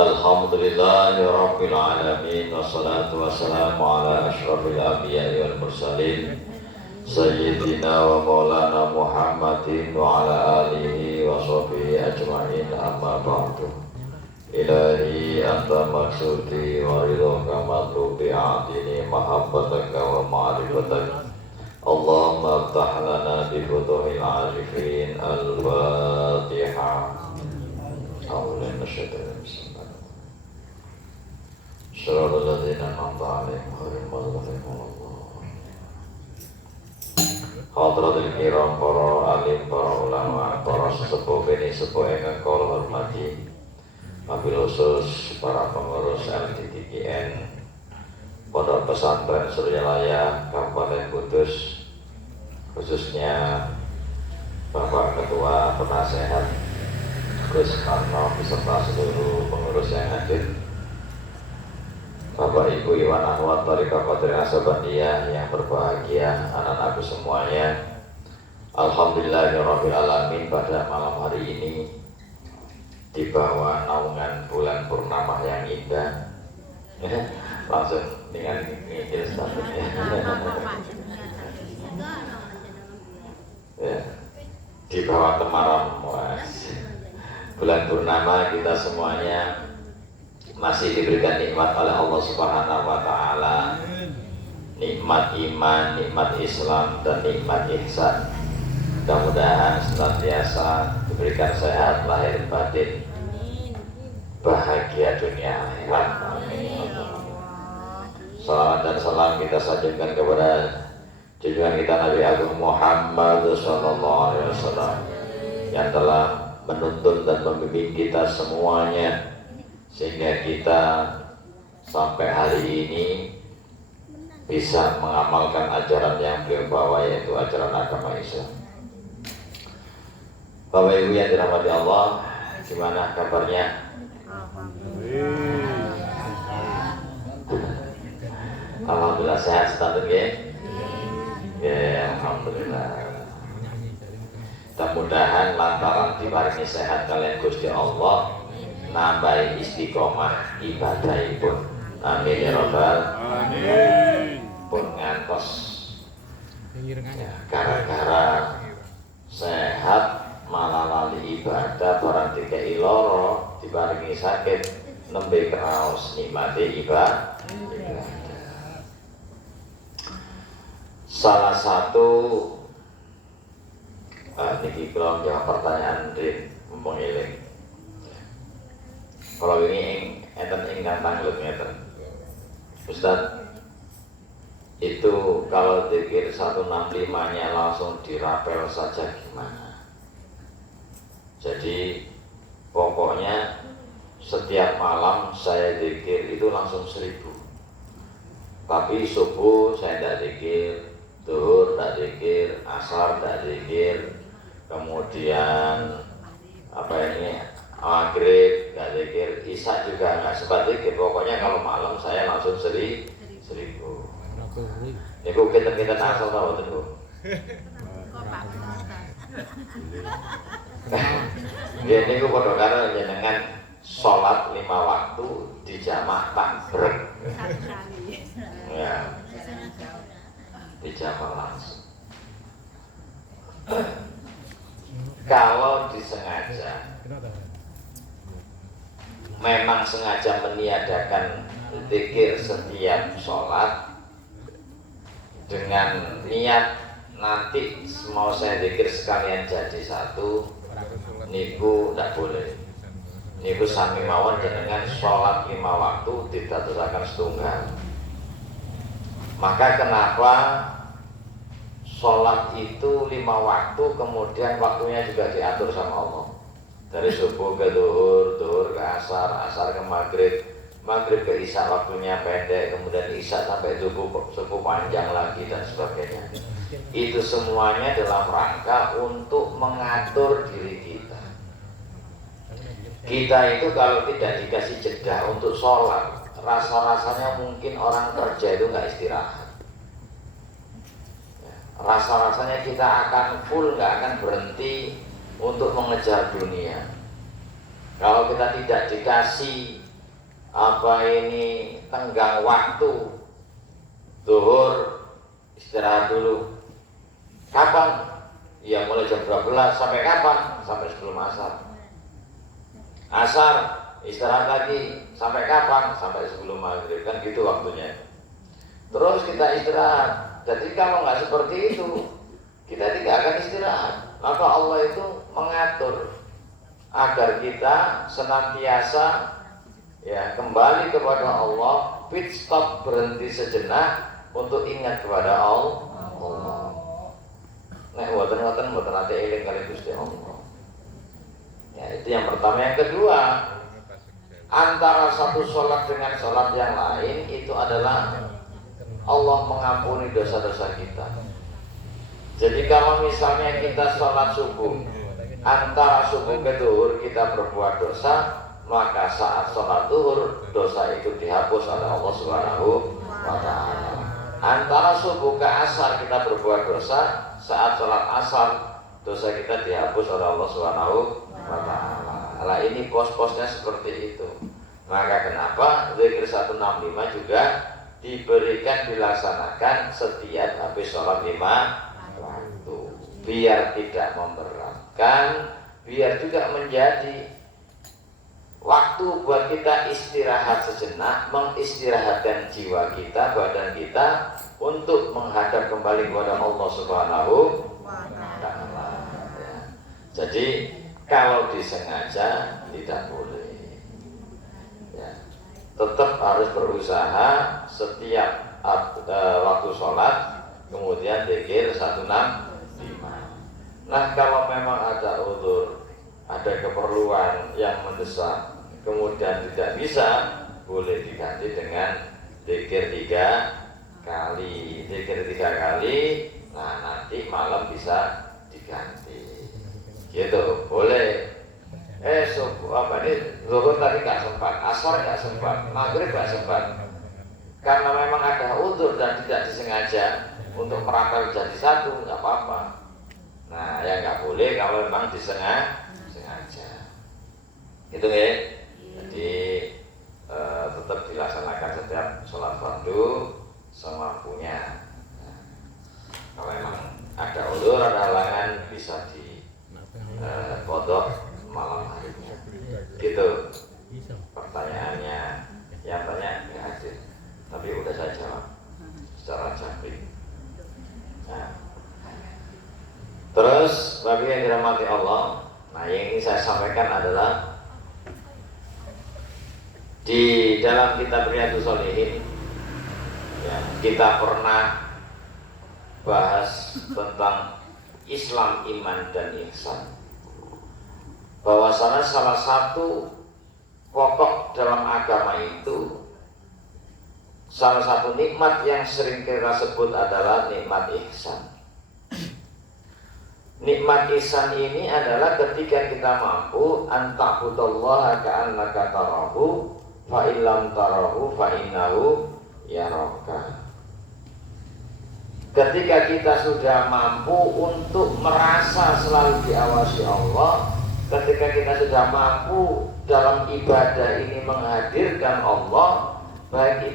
Alhamdulillahi Rabbil Alamin. Wassalatu wassalamu ala ashrafil anbiya'i wal mursalin Sayyidina wa maulana Muhammadin wa ala alihi wa sahbihi ajma'in, amma ba'du. Ilahi anta maksudi wa ridhoka matlubi a'tini mahabbataka wa ma'rifataka. Allahumma aftah lana bi futuhil arifin. Al-Fatiha. A'udzu billahi Shirul ladzina an'amta 'alaihim ghairil maghdubi 'alaihim. Hadratul kiram, para alim, para ulama, para sesepuh bini sepuh ingkang kula hormati, wabil khusus para pengurus LDTKN Pondok Pesantren Suryalaya Kabupaten Kudus, khususnya Bapak Ketua Penasehat Gus Karno beserta seluruh pengurus yang hadir, Bapak Ibu Iwan Anwar Thariqah Qadiriyah Sabaniyah yang berbahagia, anak-anakku semuanya. Alhamdulillahirabbil alamin, pada malam hari ini di bawah naungan bulan purnama yang indah, langsung dengan ngikil statusnya. Ya, di bawah temaram bulan purnama, kita semuanya masih diberikan nikmat oleh Allah Subhanahu wa Ta'ala, nikmat iman, nikmat Islam, dan nikmat ihsan. Mudah-mudahan senantiasa diberikan sehat lahir batin, bahagia dunia akhirat. Amin. Salawat dan salam kita sanjungkan kepada junjungan kita Nabi Agung Muhammad sallallahu alaihi wasallam yang telah menuntun dan membimbing kita semuanya sehingga kita sampai hari ini bisa mengamalkan ajaran yang beliau bawa, yaitu ajaran agama Islam. Bapak Ibu yang dirahmati Allah, gimana kabarnya? Alhamdulillah sehat status ya? Ya, alhamdulillah. Mudah-mudahan lantaran diparingi sehat kalian Gusti Allah nambahi istiqomah ibadahipun. Amin ya rabbal alamin. Pun ngantos ya, gara-gara sehat malah lali ibadah, barang dikei loro diparingi sakit nembe kraos nikmati ibadah. Salah satu niki kula jawab pertanyaan di mumpung eling. Kalau ini enten ingkang tanglet ngeten. Ustaz, itu kalau zikir 165-nya langsung dirapel saja gimana? Jadi pokoknya setiap malam saya zikir itu langsung 1000. Tapi subuh saya tidak zikir, zuhur tidak zikir, asar tidak zikir, kemudian maghrib nggak zikir, isya juga nggak sempat zikir. Pokoknya kalau malam saya langsung 1000. Ini kita asal tahu tuh. Ini gue bodoh karena jenengan sholat 5 waktu di jamaah takbir. Ya, di jamaah langsung. Kalau disengaja, memang sengaja meniadakan zikir setiap sholat dengan niat nanti mau saya zikir sekalian jadi satu, niku tidak boleh. Niku sami mawon jenengan sholat 5 waktu didatusaken setunggal. Maka kenapa sholat itu 5 waktu kemudian waktunya juga diatur sama Allah? Dari subuh ke zuhur, zuhur ke asar, asar ke maghrib, maghrib ke isya waktunya pendek, kemudian isya sampai subuh panjang lagi dan sebagainya. Itu semuanya dalam rangka untuk mengatur diri kita. Kita itu kalau tidak dikasih jeda untuk sholat, rasa-rasanya mungkin orang kerja itu nggak istirahat. Rasa-rasanya kita akan full, nggak akan berhenti untuk mengejar dunia. Kalau kita tidak dikasih tenggang waktu. Zuhur istirahat dulu. Kapan? Ya mulai jam 12 sampai kapan? Sampai sebelum asar. Asar istirahat lagi sampai kapan? Sampai sebelum maghrib, kan gitu waktunya. Terus kita istirahat. Jadi kalau nggak seperti itu, kita tidak akan istirahat. Maka Allah itu mengatur agar kita senantiasa kembali kepada Allah, pit stop, berhenti sejenak untuk ingat kepada Allah. Nek mboten ate eling kali Gusti Allah. Ya, itu yang pertama. Yang kedua, antara satu sholat dengan sholat yang lain itu adalah Allah mengampuni dosa-dosa kita. Jadi kalau misalnya kita sholat subuh, antara subuh ke zuhur kita berbuat dosa, maka saat sholat zuhur dosa itu dihapus oleh Allah Subhanahu wa Ta'ala. Antara subuh ke asar kita berbuat dosa, saat sholat asar dosa kita dihapus oleh Allah Subhanahu wa Ta'ala. Nah, ini pos-posnya seperti itu. Maka kenapa zikir 165 juga diberikan dilaksanakan setiap habis sholat 5 waktu, biar tidak memberatkan, biar juga menjadi waktu buat kita istirahat sejenak, mengistirahatkan jiwa kita, badan kita untuk menghadap kembali kepada Allah Subhanahu wa Ta'ala. Jadi kalau disengaja tidak boleh. Tetap harus berusaha setiap waktu sholat, kemudian zikir 165. Nah, kalau memang ada udzur, ada keperluan yang mendesak, kemudian tidak bisa, boleh diganti dengan zikir 3 kali. Zikir 3 kali, nah nanti malam bisa diganti. Gitu, boleh. Zuhur tadi nggak sempat, asar nggak sempat, maghrib nggak sempat. Karena memang ada udzur dan tidak disengaja untuk merapel jadi satu, nggak apa-apa. Nah, yang nggak boleh kalau memang disengaja. Gitu ya. Jadi tetap dilaksanakan setiap sholat fardu semampunya. Kalau memang ada udzur, ada halangan, bisa di qadha malam harinya. Gitu pertanyaannya. Yang tanya nggak hadir, tapi udah saya jawab secara jangkrik. Nah, terus bagi yang dirahmati Allah, nah yang ingin saya sampaikan adalah di dalam kitab Riyadhus Shalihin kita pernah bahas tentang Islam, iman, dan ihsan. Bahwasanya salah satu pokok dalam agama itu, salah satu nikmat yang sering kita sebut adalah nikmat ihsan. Nikmat ihsan ini adalah ketika kita mampu anta'budallaha ka'annaka tarahu fa illam tarahu fa innahu yaraka. Ketika kita sudah mampu untuk merasa selalu diawasi Allah, ketika kita sudah mampu dalam ibadah ini menghadirkan Allah, baik itu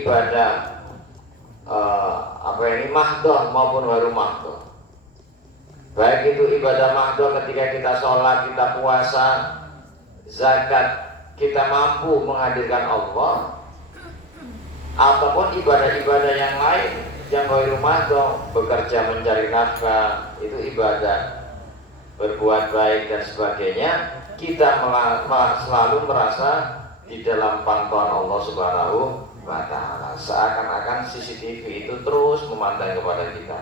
ibadah mahdoh maupun waru mahdoh. Baik itu ibadah mahdoh ketika kita sholat, kita puasa, zakat, kita mampu menghadirkan Allah, ataupun ibadah-ibadah yang lain yang waru mahdoh, bekerja mencari nafkah, itu ibadah, berbuat baik dan sebagainya, kita selalu merasa di dalam pantauan Allah Subhanahu wa Ta'ala, seakan-akan CCTV itu terus memandang kepada kita.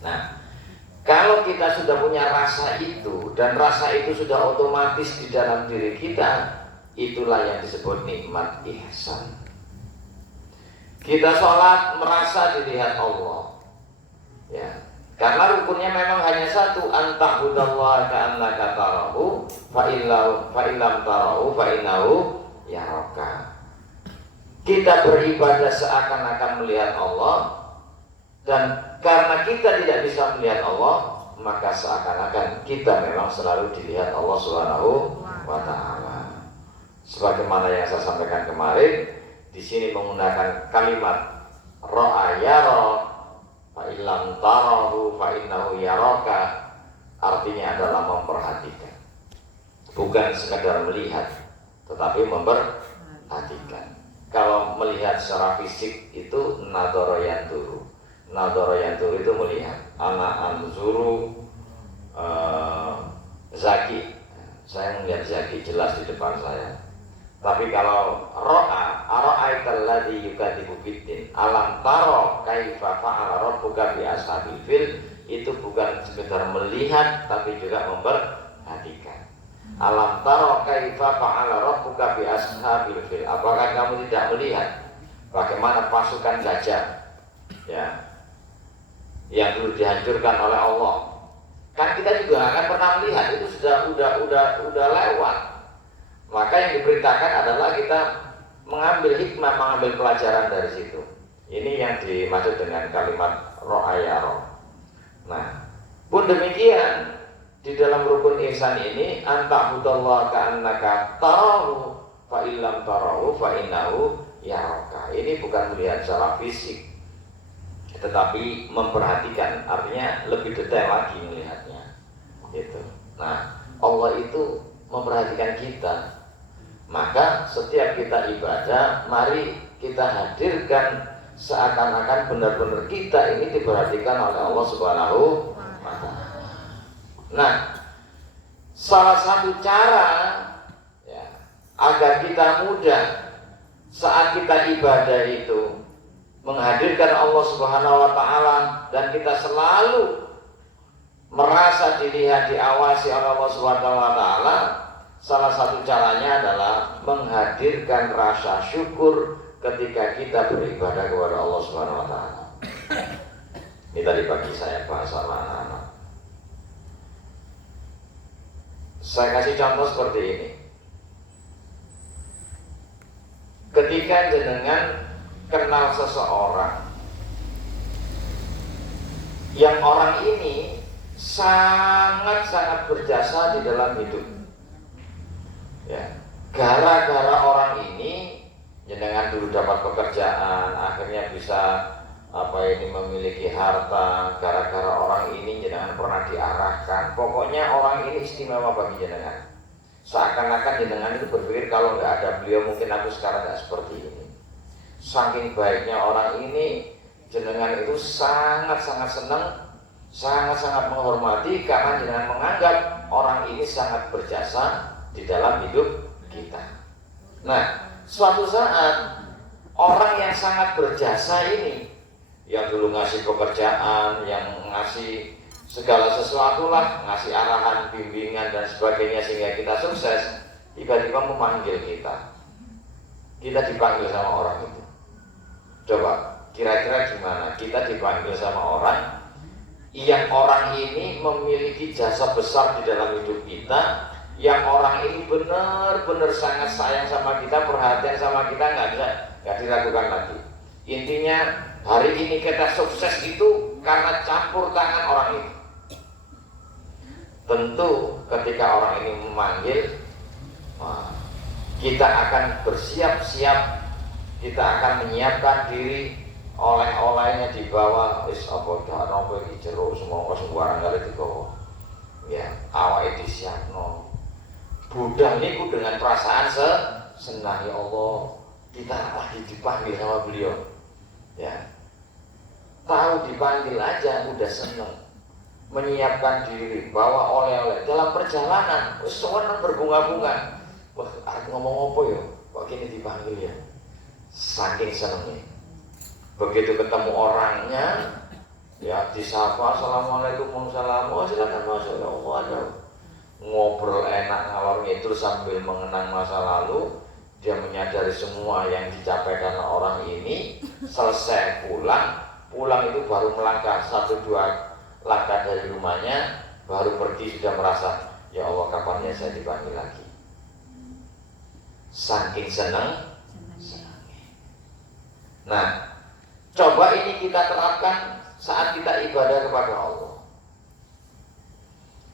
Nah, kalau kita sudah punya rasa itu, dan rasa itu sudah otomatis di dalam diri kita, itulah yang disebut nikmat ihsan. Kita sholat merasa dilihat Allah, ya. Karena rukunnya memang hanya satu, anta'budallaha ka'annaka tarahu fa illam tarahu fa innahu yaraka. Kita beribadah seakan-akan melihat Allah, dan karena kita tidak bisa melihat Allah, maka seakan-akan kita memang selalu dilihat Allah Subhanahu wa Ta'ala. Sebagaimana yang saya sampaikan kemarin, di sini menggunakan kalimat ra'a yara fa illam tarahu fa innahu yaraka, artinya adalah memperhatikan. Bukan sekadar melihat, tetapi memperhatikan. Kalau melihat secara fisik itu nadhara yanturu. Nadhara yanturu itu melihat. Ana anzuru Zaki. Saya melihat Zaki jelas di depan saya. Tapi kalau ara'aital ladzi yukadzibu biddin, alam taro kaifa fa'ala rabbuka bi ashabil fil, itu bukan sekedar melihat tapi juga memperhatikan. Alam taro kaifa fa'ala rabbuka bi ashabil fil, apakah kamu tidak melihat bagaimana pasukan gajah ya yang dulu dihancurkan oleh Allah? Kan kita juga akan pernah melihat, itu sudah lewat. Maka yang diperintahkan adalah kita mengambil hikmah, mengambil pelajaran dari situ. Ini yang dimaksud dengan kalimat ro'ayaro. Nah, pun demikian di dalam rukun ihsan ini, anta'budallaha ka'annaka tarahu fa illam tarahu fa innahu yaraka. Ini bukan melihat secara fisik, tetapi memperhatikan, artinya lebih detail lagi melihatnya. Gitu. Nah, Allah itu memperhatikan kita. Maka setiap kita ibadah, mari kita hadirkan seakan-akan benar-benar kita ini diperhatikan oleh Allah Subhanahu wa Ta'ala. Nah, salah satu cara ya, agar kita mudah saat kita ibadah itu menghadirkan Allah Subhanahu wa Ta'ala, dan kita selalu merasa dilihat, diawasi oleh Allah Subhanahu wa Ta'ala, salah satu caranya adalah menghadirkan rasa syukur ketika kita beribadah kepada Allah Subhanahu wa Ta'ala. Ini tadi pagi saya bahas sama anak-anak. Saya kasih contoh seperti ini. Ketika jenengan kenal seseorang yang orang ini sangat-sangat berjasa di dalam hidup, ya, gara-gara orang ini jenengan dulu dapat pekerjaan, akhirnya bisa memiliki harta, gara-gara orang ini jenengan pernah diarahkan. Pokoknya orang ini istimewa bagi jenengan. Seakan-akan jenengan itu berpikir kalau nggak ada beliau mungkin aku sekarang nggak seperti ini. Saking baiknya orang ini, jenengan itu sangat-sangat senang, sangat-sangat menghormati, karena jenengan menganggap orang ini sangat berjasa di dalam hidup kita. Nah, suatu saat orang yang sangat berjasa ini, yang dulu ngasih pekerjaan, yang ngasih segala sesuatu lah, ngasih arahan, bimbingan dan sebagainya sehingga kita sukses, tiba-tiba memanggil kita. Kita dipanggil sama orang itu. Coba kira-kira gimana kita dipanggil sama orang yang orang ini memiliki jasa besar di dalam hidup kita, yang orang ini benar-benar sangat sayang sama kita, perhatian sama kita, nggak diragukan lagi. Intinya hari ini kita sukses itu karena campur tangan orang ini. Tentu ketika orang ini memanggil, kita akan bersiap-siap, kita akan menyiapkan diri, oleh-olehnya dibawa, jeruk semua sembarang kali dibawa. Ya, awake disiapno. Budal niku dengan perasaan senang, ya Allah, kita lagi dipanggil sama beliau. Ya. Tahu dipanggil aja udah senang. Menyiapkan diri, bawa oleh-oleh dalam perjalanan, senang berbunga-bunga. Wah, arep ngomong apa ya? Kok gini dipanggil ya? Saking senengnya. Begitu ketemu orangnya, ya disapa, assalamualaikum, waalaikumsalam, oh silakan masuk, ya Allah. Ngobrol enak ngalor ngidul sambil mengenang masa lalu. Dia menyadari semua yang dicapai orang ini. Selesai pulang itu baru melangkah 1-2 langkah dari rumahnya, baru pergi sudah merasa, ya Allah, kapannya saya dipanggil lagi. Saking senang. Nah, coba ini kita terapkan saat kita ibadah kepada Allah.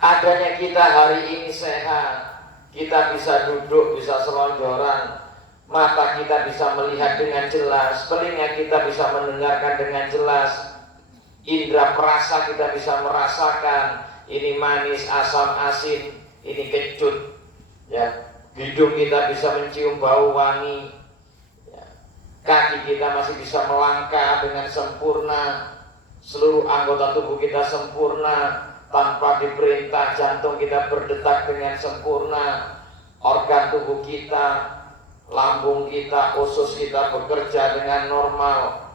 Adanya kita hari ini sehat, kita bisa duduk, bisa selonjoran, mata kita bisa melihat dengan jelas, telinga kita bisa mendengarkan dengan jelas, indera perasa kita bisa merasakan ini manis, asam, asin, ini kecut, ya. Hidung kita bisa mencium bau wangi, ya. Kaki kita masih bisa melangkah dengan sempurna, seluruh anggota tubuh kita sempurna, tanpa diperintah jantung kita berdetak dengan sempurna, organ tubuh kita, lambung kita, usus kita bekerja dengan normal,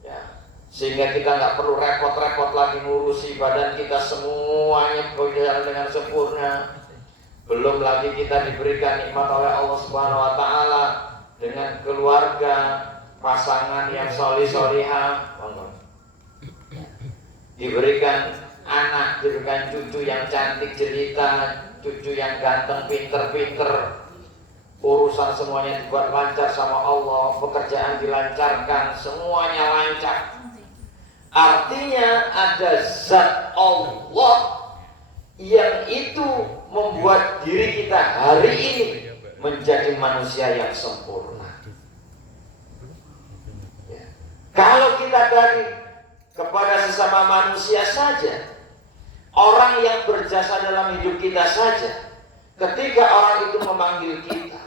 ya. Sehingga kita nggak perlu repot-repot lagi ngurusi badan kita, semuanya berjalan dengan sempurna. Belum lagi kita diberikan nikmat oleh Allah Subhanahu wa taala dengan keluarga, pasangan yang solih-solihah, diberikan anak, diberikan cucu yang cantik jelita, cucu yang ganteng, pinter-pinter, urusan semuanya dibuat lancar sama Allah, pekerjaan dilancarkan, semuanya lancar. Artinya ada zat Allah yang itu membuat diri kita hari ini menjadi manusia yang sempurna. Ya. Kalau kita dari kepada sesama manusia saja, orang yang berjasa dalam hidup kita saja, ketika orang itu memanggil kita,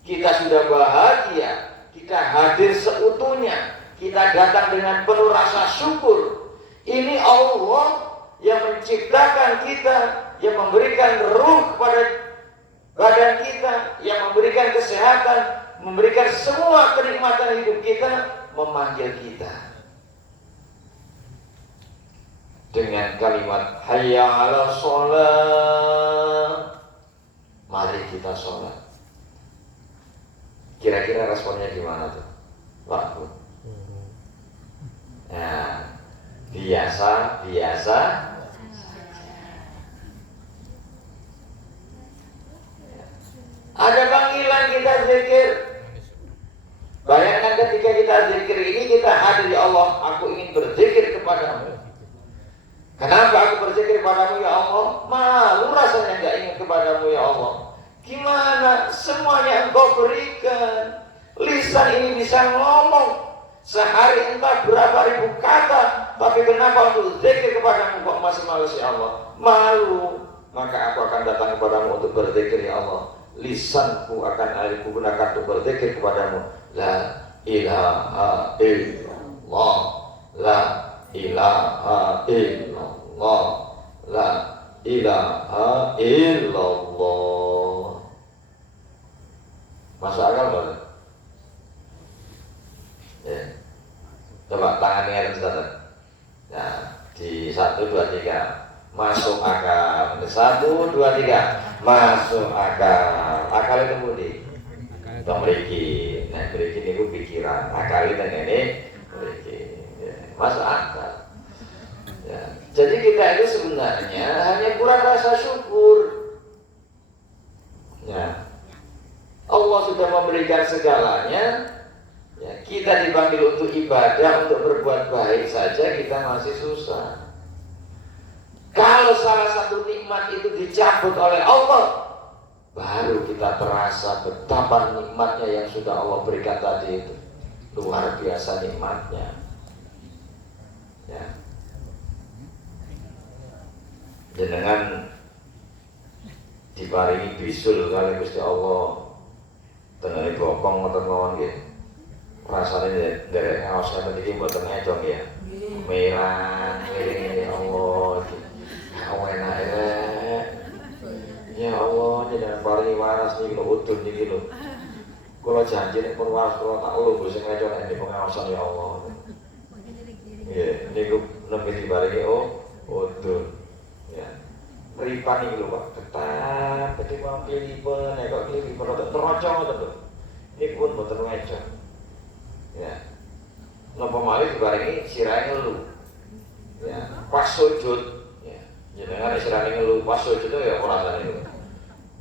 kita sudah bahagia, kita hadir seutuhnya, kita datang dengan penuh rasa syukur. Ini Allah yang menciptakan kita, yang memberikan ruh kepada badan kita, yang memberikan kesehatan, memberikan semua kenikmatan hidup kita, memanggil kita dengan kalimat hayya 'alas shalah. Mari kita sholat. Kira-kira responnya gimana tuh? Waktu. Nah, biasa. Ada panggilan kita zikir. Bayangkan ketika kita zikir ini, kita hadir, ya Allah, aku ingin berzikir kepadamu. Kenapa aku berzikir kepadamu ya Allah? Malu rasanya gak ingin kepadamu ya Allah. Gimana? Semuanya Engkau berikan. Lisan ini bisa ngomong sehari entah berapa ribu kata, tapi kenapa untuk zikir kepadamu kok masih malas ya Allah? Malu. Maka aku akan datang kepadamu untuk berzikir ya Allah. Lisanku akan aku gunakan untuk berzikir kepadamu. La ilaha illallah, la ilaha illallah, la ilaha illallah. Masuk akal banget. Ya. Coba tangannya harus tetap. Nah, di 1, 2, 3 masuk akal. 1, 2, 3 masuk akal. Akal itu mudi. Dong beriki. Nah, beriki ini pikiran. Akal itu ini beriki. Ya. Masuk akal. Ya. Jadi kita itu sebenarnya hanya kurang rasa syukur. Ya. Allah sudah memberikan segalanya. Ya, kita dipanggil untuk ibadah, untuk berbuat baik saja kita masih susah. Kalau salah satu nikmat itu dicabut oleh Allah, baru kita terasa betapa nikmatnya yang sudah Allah berikan tadi itu. Luar biasa nikmatnya. Ya. Jenengan diparingi bisul kali Gusti Allah, tenane bokong ngoten mawon nggih. Rasane derek ngaos ngoten iki mboten edong ya. Merah, ya Allah. Enak ya Allah, jenengan paringi waras niki lho, udun niki lho. Kula janji nek pun waras kula tak lungguh sing ecok nek di pengawasan ya Allah. Nggih, niku nembe diparingi udun. Ya. Mripan iki lho Pak, ketat peti mampilipun nek kok klipipun terocong ngoten lho. Niku pun mboten ecok. Ya. Napa malih diparingi sirahe ngelu. Ya, pas sujud jenengan istilahnya ngeluh pas sujud itu ya rasanya itu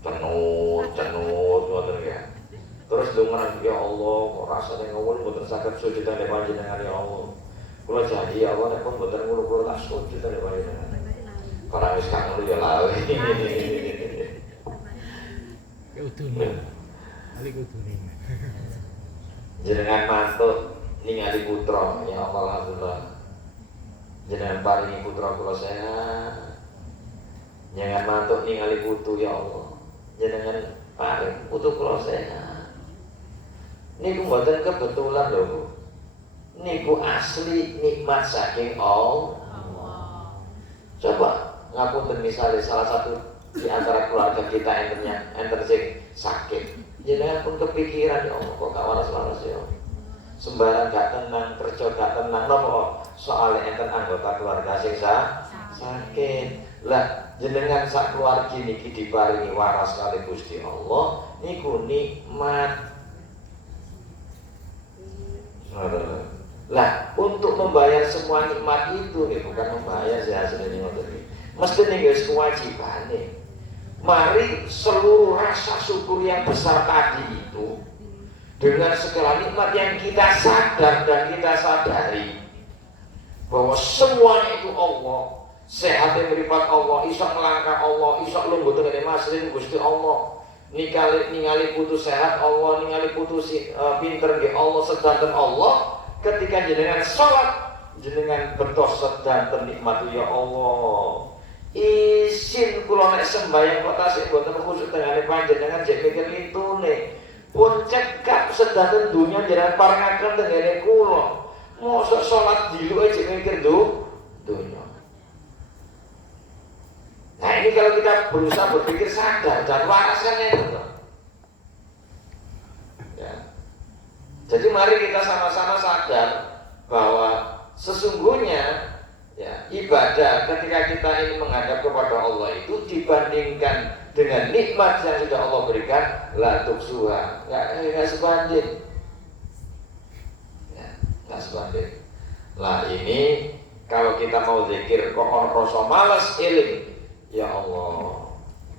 cenut ngoten ya. Terus lungan ya Allah kok rasanya ngawul mboten saged sujud nang panjenengan ya Allah. Kula janji ya Allah nek pun mboten ngono kula tak sujud nang panjenengan. Para wis kang ngono ya lawe. kudune. Ali kudune. Jenengan mantuk ningali putra, ya Allah alhamdulillah. Jenengan paringi putra kula sehat. Jangan mantuk ningali putu, ya Allah. Jenengan paring putu kula sehat. Niku mboten kebetulan lho, Bu. Niku asli nikmat saking Allah. Coba ngapunten misalnya salah satu di antara keluarga kita enten sing sakit. Jenengan pun kepikiran, ya Allah kok gak waras-waras ya. Sembarang gak tenang, kerja gak tenang, nopo soalnya enten anggota keluarga sing sakit. Lah jenengan sak keluarga niki diparingi waras kali Gusti Allah, niku nikmat. Lah untuk membayar semua nikmat itu ya bukan membayar sih hasilnya ngoten iki. Mesti nih guys kewajiban nih. Mari seluruh rasa syukur yang besar tadi itu dengan segala nikmat yang kita sadar dan kita sadari bahwa semuanya itu Allah, sehat yang meripat Allah, iso melangkah Allah, iso lungguh dengan masrin Gusti Allah, ningali putus sehat Allah, ningali putus pinter nggih Allah, sedanten Allah. Ketika jenengan sholat, jenengan bertos sedanten nikmat ya Allah. Isin kula nek sembahyang kok tasih boten khusyuk tengene panjenengan jek mikir lintune. Pun cekap sedanten dunya jenengan parengaken tengene kula. Mosok salat diluke jek mikir dunya. Nah ini kalau kita berusaha berpikir sadar dan waras kan itu. Ya. Jadi mari kita sama-sama sadar bahwa sesungguhnya ya, ibadah ketika kita ini menghadap kepada Allah itu dibandingkan dengan nikmat yang sudah Allah berikan la tuksuha, nggak sebanding ya, nggak sebanding. Lah ini kalau kita mau zikir kok rasa malas eling, ya Allah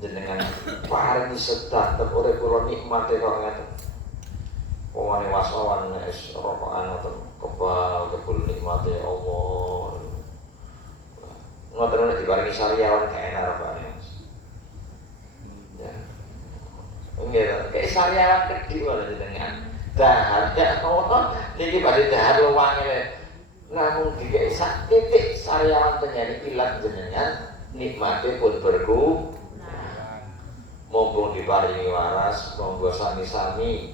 jenengan paringi sedanten urip kula nikmate kok ngeten. Wong wasawan es rokokan ngoten kebal kebul nikmate Allah. Ngoten nek diparingi sariawan kae enak rapane. Ya. Nggih, kae sariawan kedhi wae jenengan. Dahar ya Allah, niki badhe dahar luwange. Namung dikek sak titik sariawan penyanyi ilang jenengan nikmate pun berku. Mumpung diparingi waras, monggo sami-sami.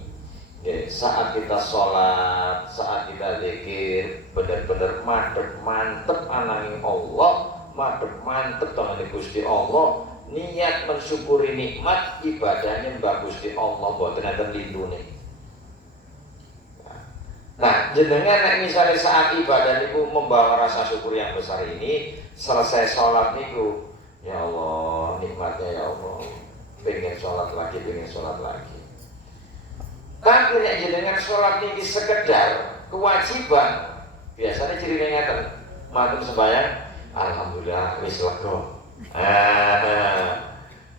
Ya, saat kita sholat, saat kita zikir, benar-benar mantep ananging Allah, mantep tangan Gusti Allah, niat mensyukuri nikmat ibadahnya mbak Gusti Allah, boten enten lindune. Nah, jenengan nek misalnya saat ibadah niku membawa rasa syukur yang besar ini, selesai sholat niku, ya Allah, nikmatnya ya Allah, pengen sholat lagi. Tapi nek jenengan sholat niki sekedar kewajiban, biasanya ciri ngeten, matur sembahyang, alhamdulillah wis lega.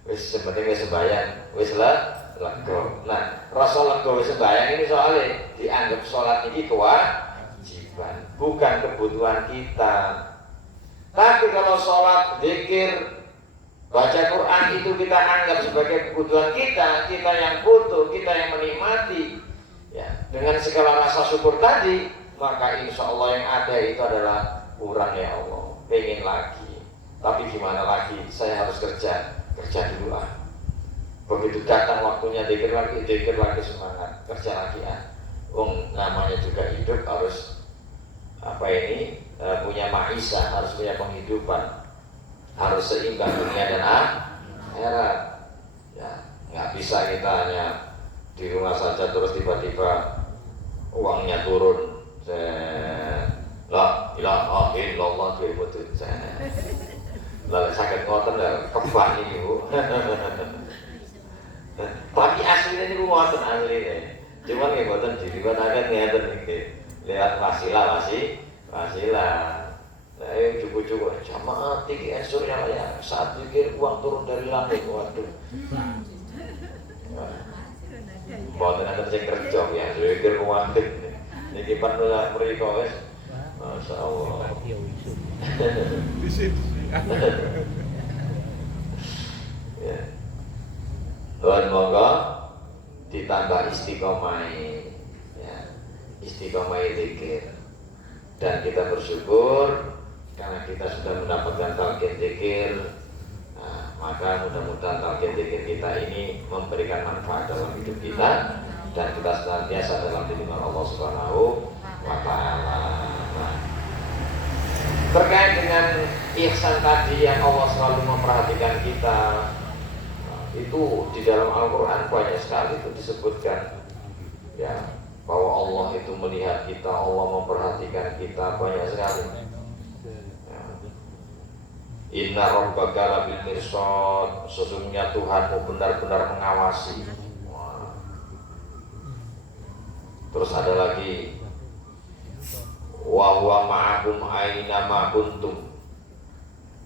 Wis penting wis sembahyang, wis lega. Nah, rasa lega wis sembahyang ini soalnya dianggap sholat niki kewajiban, bukan kebutuhan kita. Tapi kalau sholat, zikir, baca Quran itu kita anggap sebagai kebutuhan kita yang butuh, kita yang menikmati ya, dengan segala rasa syukur tadi, maka insya Allah yang ada itu adalah kurang ya Allah, pengen lagi, tapi gimana lagi, saya harus kerja dulu lah. Begitu datang waktunya zikir lagi semangat, kerja lagi ya. Namanya juga hidup harus punya maisha, harus punya penghidupan, harus seimbang dunia dan akhirat. Ya, nggak bisa kita hanya di rumah saja terus tiba-tiba uangnya turun. La ilaha illallah betul. Lalu sakit ngoten lah kebak ini Bu. Tapi aslinya ini ngoten aslinya. Cuman nggih mboten diriwayatkan ngeten iki. Lihat wasilah. Saya cukup jamaah tinggi esurnya ya saat pikir uang turun dari langit, waduh. Boten ada sing kerja ya, pikir kuantik. Niki penuh mriko wis. Masyaallah. Ya. Tuhan monggo tambah istiqomah, ya, istiqomah zikir. Dan kita bersyukur karena kita sudah mendapatkan talqin zikir. Nah, maka mudah-mudahan talqin zikir kita ini memberikan manfaat dalam hidup kita dan kita senantiasa dalam lindungan Allah Subhanahu wa Ta'ala. Nah, terkait dengan ihsan tadi yang Allah selalu memperhatikan kita, itu di dalam Al-Quran banyak sekali itu disebutkan, ya, bahwa Allah itu melihat kita, Allah memperhatikan kita, banyak sekali. Ya. Inna rabbaka labil mirsad, sesungguhnya Tuhanmu benar-benar mengawasi. Wah. Terus ada lagi, wa huwa ma'akum aina ma kuntum,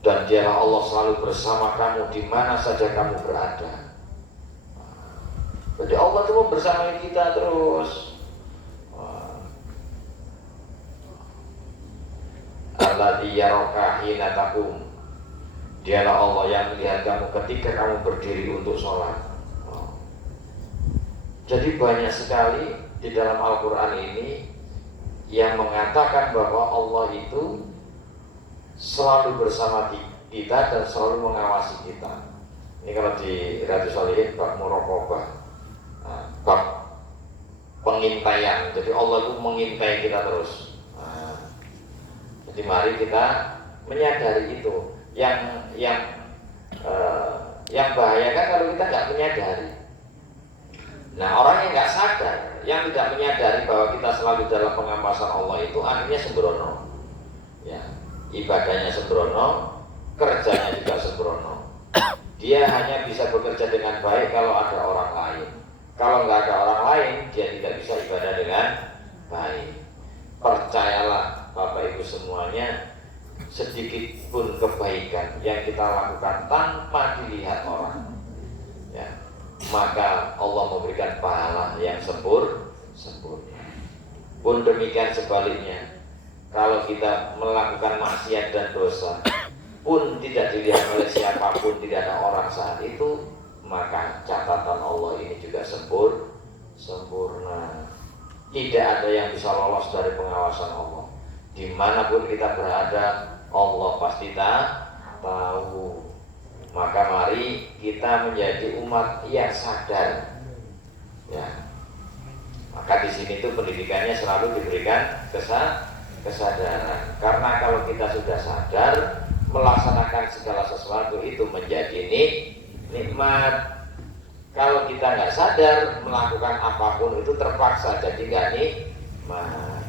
dan dialah Allah selalu bersama kamu di mana saja kamu berada. Jadi Allah itu bersama kita terus. Alladzi yaraka hina taqum, dialah Allah yang melihat kamu ketika kamu berdiri untuk sholat. Jadi banyak sekali di dalam Al-Quran ini yang mengatakan bahwa Allah itu selalu bersama kita dan selalu mengawasi kita. Ini kalau di Riyadhus Shalihin bab muraqabah, bab pengintaian. Jadi Allah itu mengintai kita terus. Jadi mari kita menyadari itu. Yang bahaya kan kalau kita nggak menyadari. Nah, orang yang nggak sadar, yang tidak menyadari bahwa kita selalu dalam pengawasan Allah itu akhirnya sembrono. Ya. Ibadahnya sembrono, kerjanya juga sembrono. Dia hanya bisa bekerja dengan baik kalau ada orang lain. Kalau nggak ada orang lain, dia tidak bisa ibadah dengan baik. Percayalah Bapak Ibu semuanya, sedikit pun kebaikan yang kita lakukan tanpa dilihat orang, ya, maka Allah memberikan pahala yang sempurna. Pun demikian sebaliknya, kalau kita melakukan maksiat dan dosa pun tidak dilihat oleh siapapun, tidak ada orang saat itu, maka catatan Allah ini juga sempurna. Tidak ada yang bisa lolos dari pengawasan Allah. Dimanapun kita berada, Allah pasti tahu. Maka mari kita menjadi umat yang sadar. Ya. Maka di sini tuh pendidikannya selalu diberikan kesadaran. Karena kalau kita sudah sadar, melaksanakan segala sesuatu itu menjadi nikmat. Kalau kita nggak sadar, melakukan apapun itu terpaksa jadi nggak nikmat.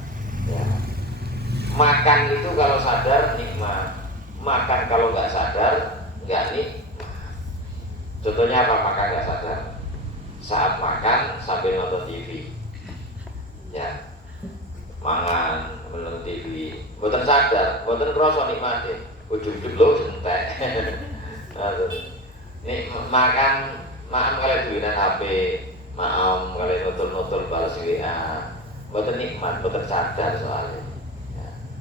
Ya. Makan itu kalau sadar nikmat, makan kalau nggak sadar nggak nikmat. Contohnya apa makan nggak sadar? Saat makan sambil nonton TV, ya, mangan nonton TV, bukan sadar, bukan kerasa nikmatnya, ujung-ujung lo entek. Ini makan kalian duwinan HP, kalian nonton balas WA, bukan nikmat, bukan sadar soalnya.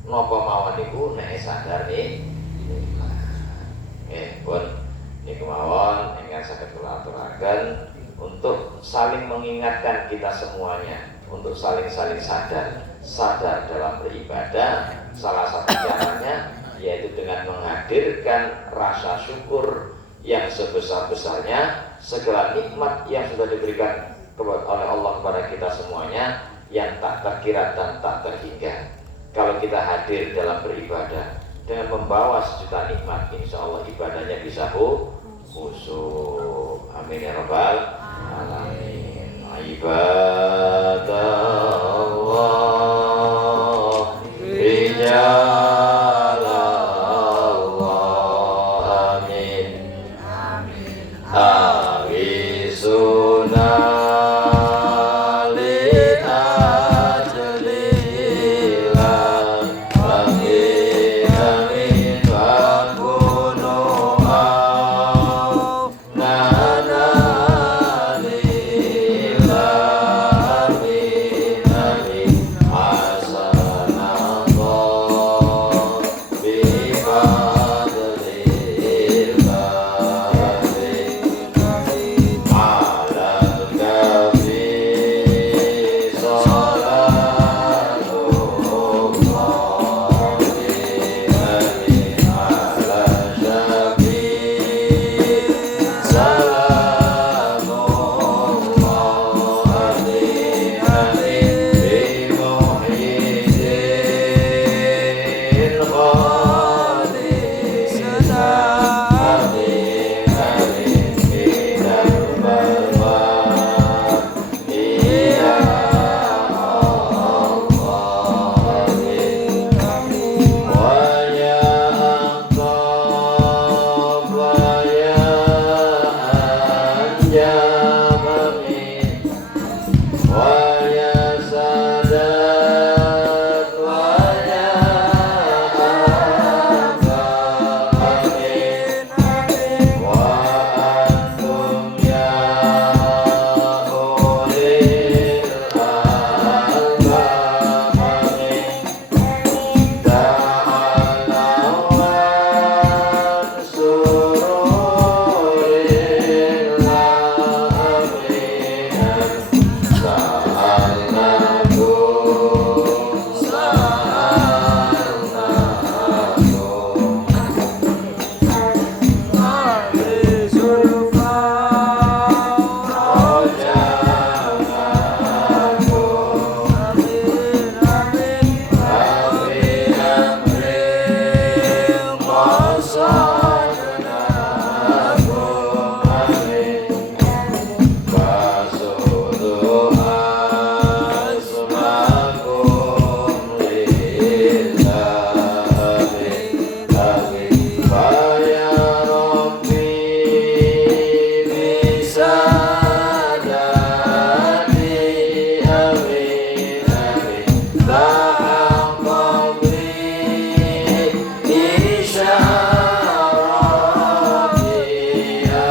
Nopo mawon niku nek sadar nikmat. Pun niku mawon ingkang saged kula aturaken untuk saling mengingatkan kita semuanya, untuk saling sadar dalam beribadah. Salah satu caranya yaitu dengan menghadirkan rasa syukur yang sebesar-besarnya segala nikmat yang sudah diberikan oleh Allah kepada kita semuanya yang tak terkira dan tak terhingga. Kalau kita hadir dalam beribadah dengan membawa sejuta nikmat, insya Allah ibadahnya bisa khusyuk. Amin ya rabbal alamin. Ibadallah rijalallah, amin. Awisuna la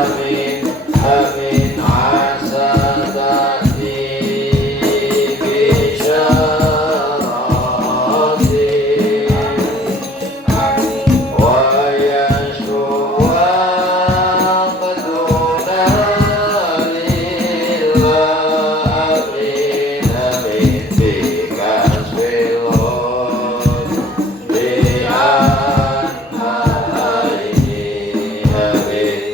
amin amin asa tati bisyarati wa yashwa qaduna lillah amin amin bikasbilun bi'an aini amin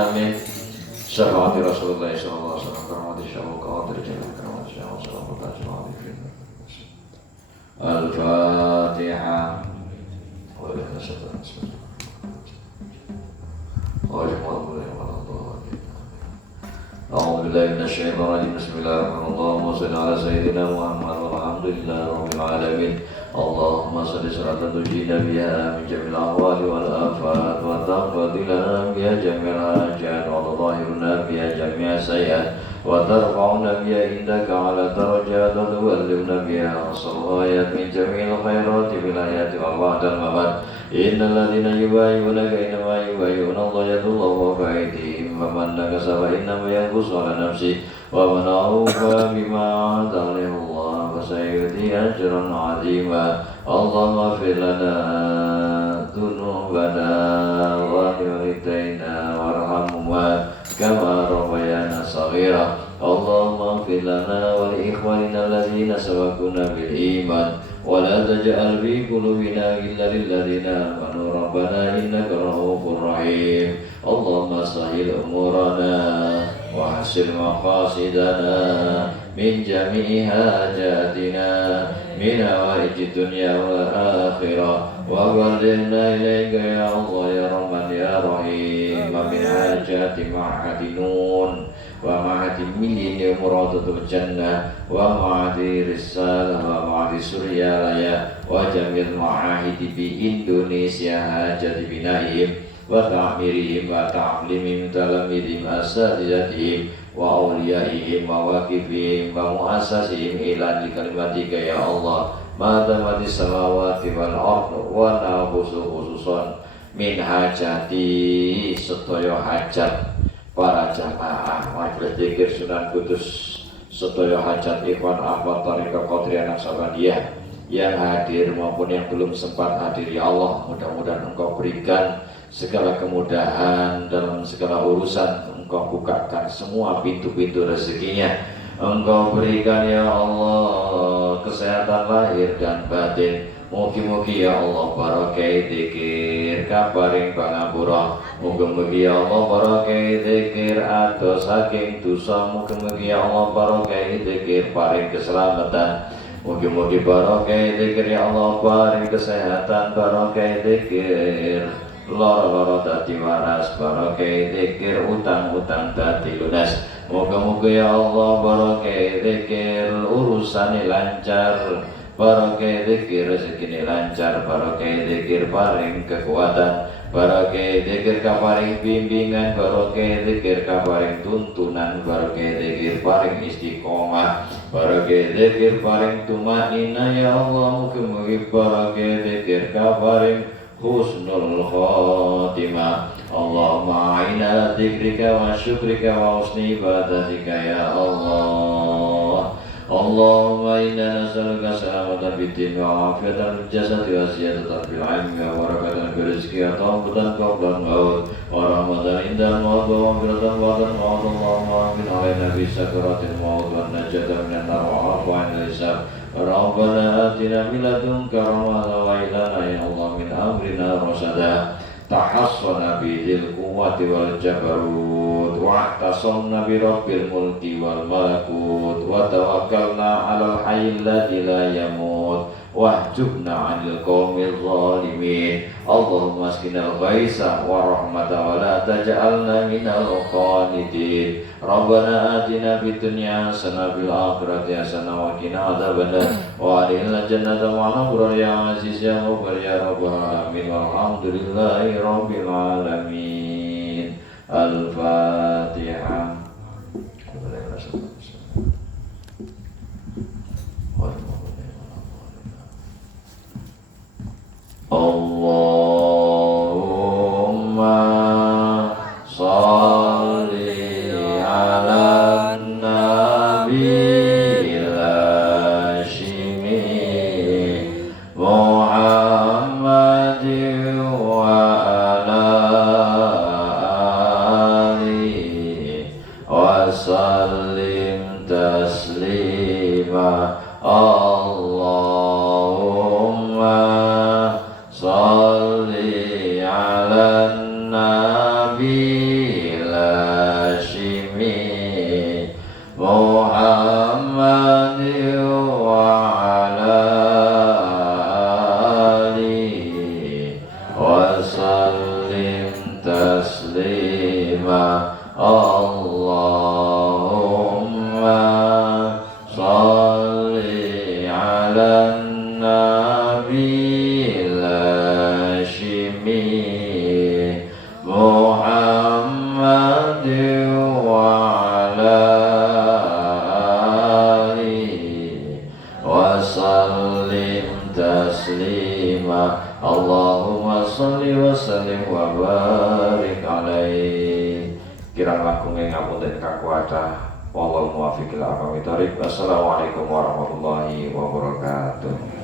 amin. Syafaati Rasulullah sallallahu alaihi wasallam karamati syahul qadir jalla karamati syahul salamat ajma'in. Al-Fatihah. Wa bihi nasyatan. أعوذ بالله من الشيطان الرجيم بسم الله الرحمن الرحيم اللهم صل على سيدنا محمد والحمد لله رب العالمين اللهم صل صلاة تنجينا بها من جميع الأهوال والآفات وتقضي لنا بها جميع الحاجات وتطهرنا بها جميع السيئات وترفعنا بها عندك على درجات وتبلغنا بها أقصى الغايات من جميع الخيرات في الحياة والبعد الممات إن الذين يبايعونك إنما يبايعون الله يد الله فوق أيديهم فمن نكث فإنما ينكث على نفسه ومن أوفى بما عهد عليه الله فسيؤتيه أجرا عظيما اللهم اغفر لنا ذنوبنا ووالدينا وارحمهما كما ربيانا صغيرا اللهم اغفر لنا ولإخواننا الذين سبقونا بالإيمان ولا تجعل في قلوبنا غلا للذين آمنوا ربنا إنك رؤوف رحيم اللهم سهل أمورنا وحسن مقاصدنا من جميع حاجاتنا من هوائج الدنيا والآخرة وبلغنا إليك يا الله يا رحمن يا رحيم ومن حاجات معهد نون ومعهد ملين مرادة الجنة ومعهد رسالة ومعهد سوريا ليا وجميع المعاهد بإندونيسيا حاجة بنائهم وتعميرهم وتعليمهم تلاميذهم أساتذتهم وأوليائهم وواقفهم ومؤسسهم إلى كلمتك يا الله ما دامت السماوات والأرض ونعوذ خصوصا min hajati sedaya hajat para jamaah majelis dzikir Sunan Kudus sedaya hajat ikhwan akhwat Thariqah Qadiriyah Naqsabandiyah yang hadir maupun yang belum sempat hadir ya Allah mudah-mudahan Engkau berikan segala kemudahan dalam segala urusan Engkau bukakan semua pintu-pintu rezekinya Engkau berikan ya Allah kesehatan lahir dan batin mugi-mugi ya Allah barokai dzikir kaparing pangapura mugi-mugi ya Allah barokai dzikir atos saking dosa mugi-mugi ya Allah barokai dzikir paring keselamatan mugi-mugi barokai dzikir ya Allah paring kesehatan barokai dzikir loro-loro dadi waras barokai dzikir utang-utang dadi lunas mugi-mugi ya Allah barokai dzikir urusane lancar barokai dzikir rezekine lancar barokai dzikir paring kekuatan barokai dzikir kaparing bimbingan barokai dzikir kaparing tuntunan barokai dzikir paring istiqomah barokai dzikir paring tumanina ya Allah mugi-mugi barokai dzikir kaparing husnul khotimah Allahumma a'inna ala dzikrika wa syukrika wa husni ibadatika ya Allah Allahumma inna nas'aluka salamatan fid din wa afiyatan fil jasad wa ziyadatan fil ilmi wa barakatan fil rizqi wa tawbatan qabla al-maut wa rahmatan inda al-maut wa maghfiratan ba'da al-maut Allahumma amin alaina bi sakaratil maut wa najatan minan nar wa afwan al-hisab Rabbana atina min ladunka rahmatan wa ilana ya Allah min amrina rasada tahassana bidil quwwati wal jabarut wa'tasamna bi rabbil mulki wal malakut wa tawakkalna 'alal hayyil ladzi la yamut wahjubna 'anil qaumil zalimin Allahumma asqinal ghaitha wa rahmata wa la taj'alna minal qanitin Rabbana atina fid dunya hasanah fil akhirati hasanah wa qina adzabannar wa adkhilna jannata ma'al abrar ya aziz ya ghafur ya rabbal alamin walhamdulillahi rabbil alamin al-fatihah Allahumma salli ala nabiyil hashimi Muhammadin wa ala alihi wa sallim taslima Allahumma salli ala nabiyil Allahumma salli ala nabi Hashimi Muhammad wa ala alihi wa sallim taslima. Allahumma salli wa sallim wa barik alaihi. Kirang langkung ing ngapunten kakuatan. Wallahu muwaffiq ila aqwamit thoriq. Wassalamualaikum warahmatullahi wabarakatuh.